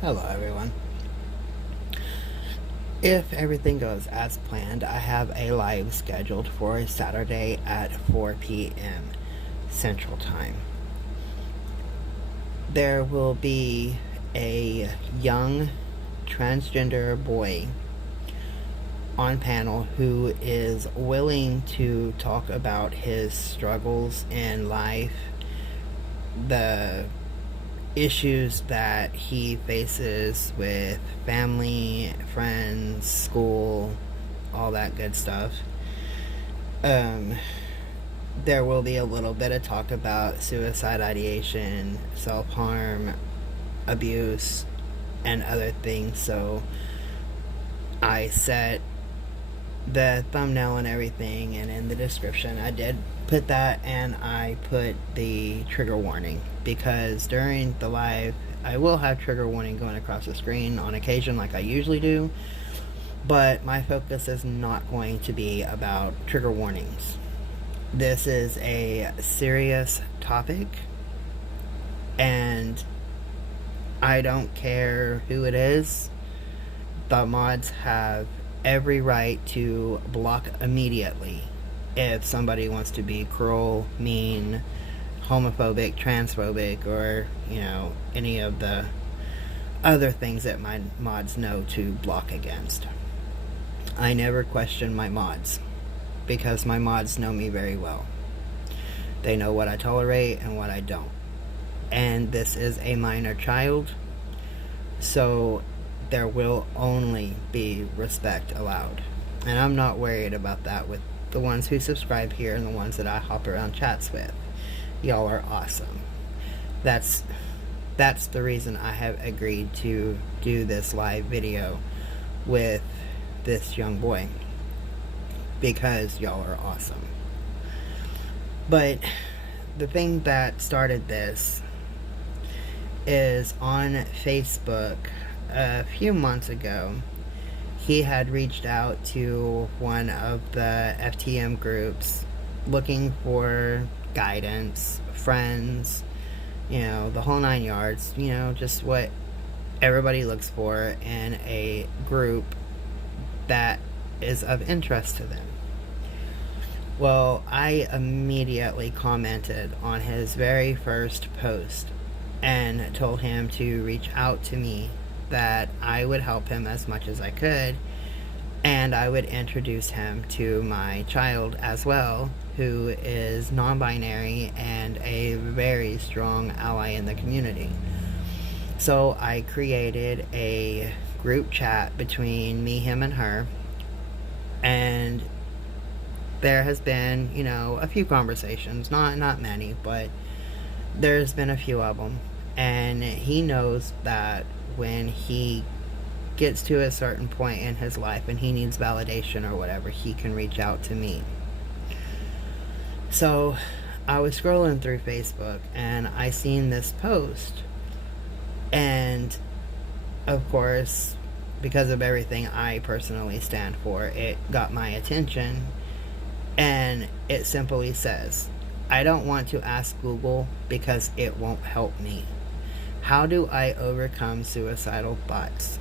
Hello, everyone. If everything goes as planned, I have a live scheduled for Saturday at 4 p.m. Central Time. There will be a young transgender boy on panel who is willing to talk about his struggles in life, the issues that he faces with family, friends, school, all that good stuff. There will be a little bit of talk about suicide ideation, self-harm, abuse, and other things. So I set the thumbnail and everything, and in the description I did put that, and I put the trigger warning, because during the live I will have trigger warning going across the screen on occasion like I usually do, but my focus is not going to be about trigger warnings. This is a serious topic, and I don't care who it is. The mods have every right to block immediately if somebody wants to be cruel, mean, homophobic, transphobic, or, any of the other things that my mods know to block against. I never question my mods, because my mods know me very well. They know what I tolerate and what I don't. And this is a minor child, so there will only be respect allowed. And I'm not worried about that with the ones who subscribe here and the ones that I hop around chats with. Y'all are awesome. That's the reason I have agreed to do this live video with this young boy, because y'all are awesome. But the thing that started this is on Facebook. A few months ago, he had reached out to one of the FTM groups looking for guidance, friends, the whole 9 yards, just what everybody looks for in a group that is of interest to them. Well, I immediately commented on his very first post and told him to reach out to me, that I would help him as much as I could, and I would introduce him to my child as well, who is non-binary and a very strong ally in the community. So I created a group chat between me, him, and her, and there has been, a few conversations, not many, but there's been a few of them, and he knows that when he gets to a certain point in his life and he needs validation or whatever, he can reach out to me. So I was scrolling through Facebook and I seen this post, and of course, because of everything I personally stand for, it got my attention, and it simply says, "I don't want to ask Google because it won't help me. How do I overcome suicidal thoughts?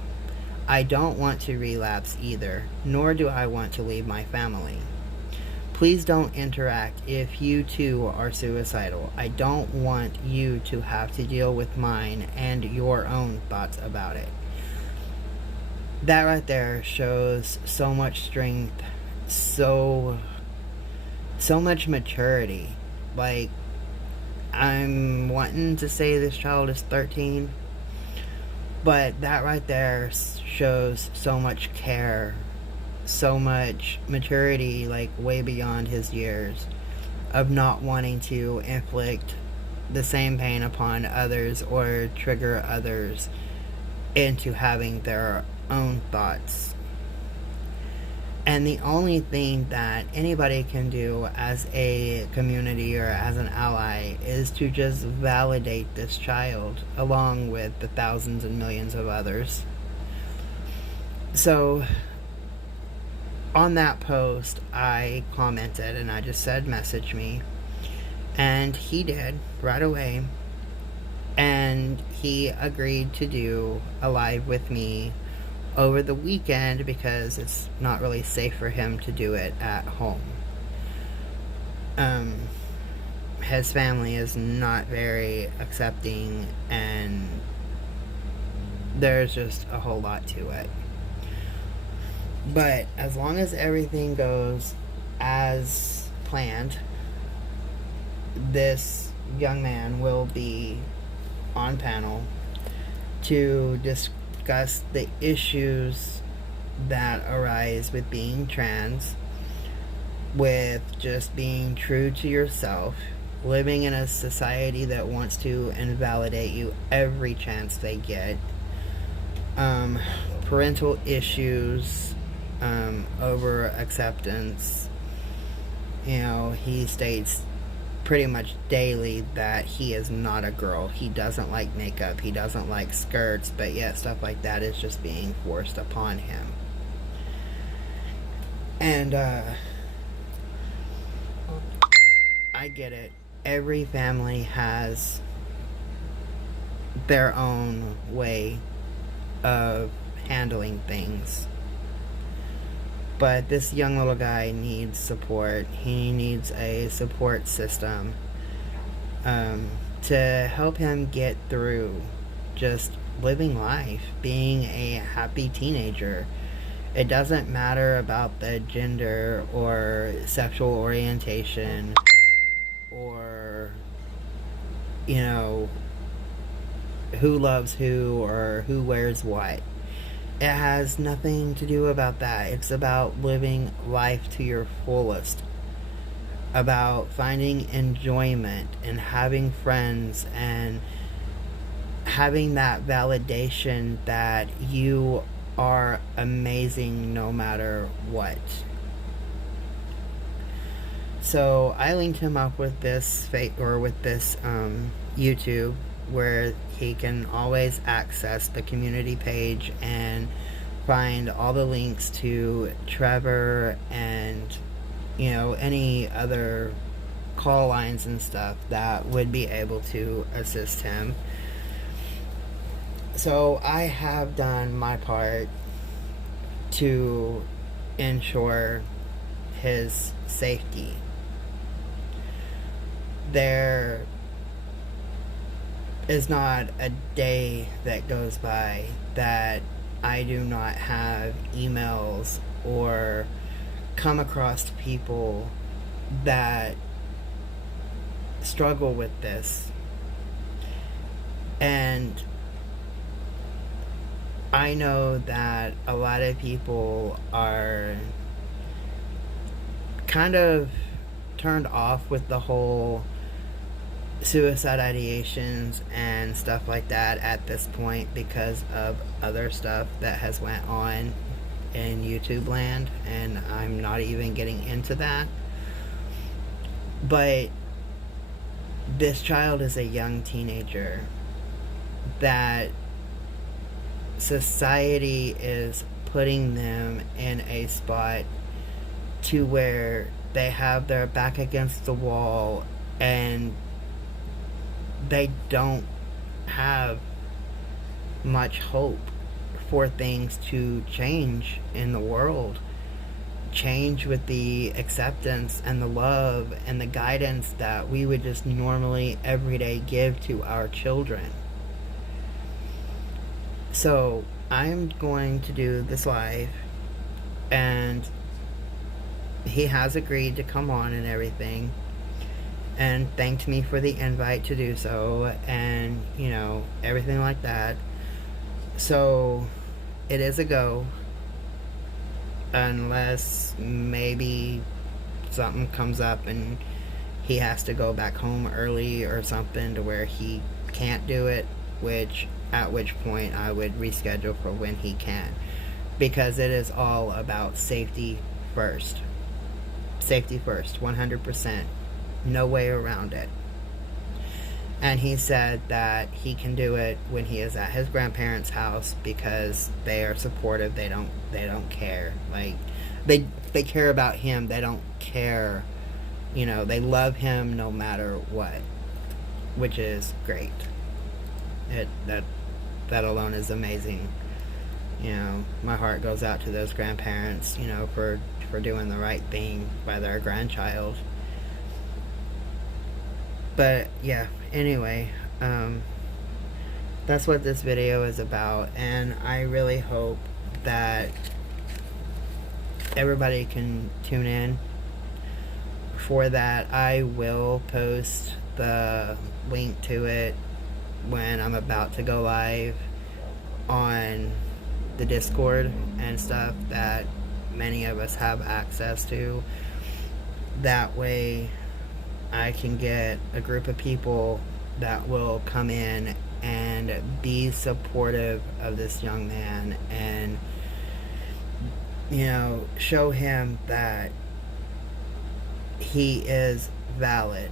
I don't want to relapse either, nor do I want to leave my family. Please don't interact if you too are suicidal. I don't want you to have to deal with mine and your own thoughts about it." That right there shows so much strength, so much maturity. Like, I'm wanting to say this child is 13, but that right there shows so much care, so much maturity, like way beyond his years, of not wanting to inflict the same pain upon others or trigger others into having their own thoughts. And the only thing that anybody can do as a community or as an ally is to just validate this child along with the thousands and millions of others. So on that post, I commented and I just said, "Message me." And he did right away. And he agreed to do a live with me over the weekend because it's not really safe for him to do it at home. His family is not very accepting, and there's just a whole lot to it. But as long as everything goes as planned, this young man will be on panel to discuss the issues that arise with being trans, with just being true to yourself, living in a society that wants to invalidate you every chance they get, parental issues, over acceptance. He states pretty much daily that he is not a girl. He doesn't like makeup. He doesn't like skirts, but yet stuff like that is just being forced upon him. And, I get it. Every family has their own way of handling things. But this young little guy needs support. He needs a support system to help him get through just living life, being a happy teenager. It doesn't matter about the gender or sexual orientation or, who loves who or who wears what. It has nothing to do about that. It's about living life to your fullest. About finding enjoyment and having friends and having that validation that you are amazing no matter what. So I linked him up with this YouTube where he can always access the community page and find all the links to Trevor and any other call lines and stuff that would be able to assist him. So I have done my part to ensure his safety. There is not a day that goes by that I do not have emails or come across people that struggle with this. And I know that a lot of people are kind of turned off with the whole suicide ideations and stuff like that at this point because of other stuff that has went on in YouTube land, and I'm not even getting into that. But this child is a young teenager that society is putting them in a spot to where they have their back against the wall and they don't have much hope for things to change in the world. Change with the acceptance and the love and the guidance that we would just normally every day give to our children. So I'm going to do this live, and he has agreed to come on and everything, and thanked me for the invite to do so, and everything like that. So it is a go, unless maybe something comes up and he has to go back home early or something to where he can't do it, at which point I would reschedule for when he can, because it is all about safety first. Safety first, 100%. No way around it. And he said that he can do it when he is at his grandparents' house because they are supportive. They don't care. Like they care about him. They don't care. They love him no matter what, which is great. That alone is amazing. You know, my heart goes out to those grandparents, you know, for doing the right thing by their grandchild. But yeah, anyway, that's what this video is about, and I really hope that everybody can tune in. For that, I will post the link to it when I'm about to go live on the Discord and stuff that many of us have access to. That way I can get a group of people that will come in and be supportive of this young man and, you know, show him that he is valid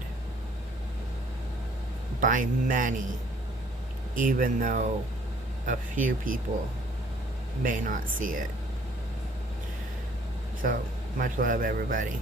by many, even though a few people may not see it. So, much love, everybody.